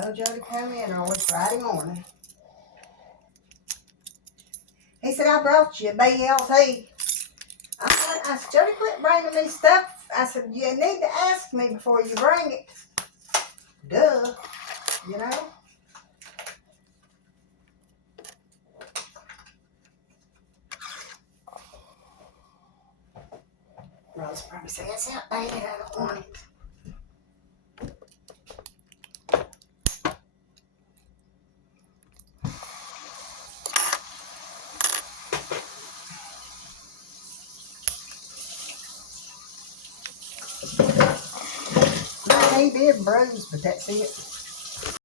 told Joe to come in early Friday morning. He said, I brought you a BLT. I said, Jody, quit bringing me stuff. I said, you need to ask me before you bring it. Duh, you know? Rose probably said, it's outdated, I don't want it. He did bruise, but that's it.